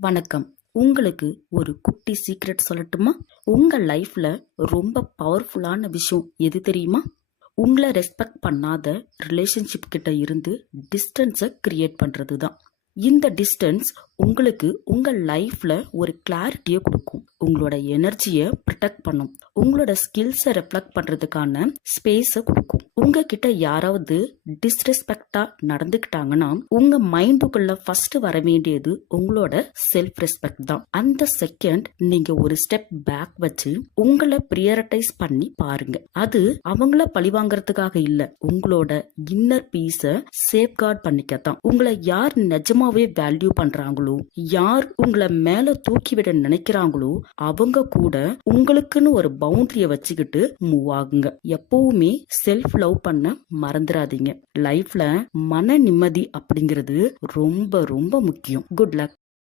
வணக்கம். உங்களுக்கு ஒரு குட்டி சீக்ரெட் சொல்லட்டுமா? உங்க லைஃப்ல ரொம்ப பவர்ஃபுல்லான விஷயம் எது தெரியுமா? உங்களை ரெஸ்பெக்ட் பண்ணாத ரிலேஷன்ஷிப் கிட்ட இருந்து டிஸ்டன்ஸை கிரியேட் பண்றது தான். இந்த டிஸ்டன்ஸ் உங்களுக்கு உங்க லைஃப்ல ஒரு கிளாரிட்டியை கொடுக்கும், உங்களோட எனர்ஜியை ப்ரொடெக்ட் பண்ணும், உங்களோட ஸ்கில்ஸை ரெஃப்ளெக்ட் பண்றதுக்கான ஸ்பேஸை கொடுக்கும். உங்ககிட்ட யாராவது டிஸ்ரெஸ்பெக்டா நடந்துக்கிட்டாங்கன்னா உங்க மைண்டுக்குள்ள ஃபர்ஸ்ட் வர வேண்டியது உங்களோட செல்ஃப் ரெஸ்பெக்ட் தான். அந்த செகண்ட் நீங்க ஒரு ஸ்டெப் பேக் வச்சு உங்களை பிரியரிட்டைஸ் பண்ணி பாருங்க. அது அவங்கள பழிவாங்கறதுக்காக இல்ல, உங்களோட இன்னர் பீஸை சேஃப்கார்ட் பண்ணிக்கத்தான். உங்களை யார் நிஜமாவே வேல்யூ பண்றாங்களோ, யார் உங்களை மேல தூக்கி விட நினைக்கிறாங்களோ அவங்க கூட உங்களுக்குன்னு ஒரு பவுண்டரிய வச்சுக்கிட்டு மூவ் ஆகுங்க. எப்பவுமே செல்ஃப் லவ் பண்ண மறந்துடாதீங்க. லைஃப்ல மன நிம்மதி அப்படிங்கிறது ரொம்ப ரொம்ப முக்கியம். Good luck.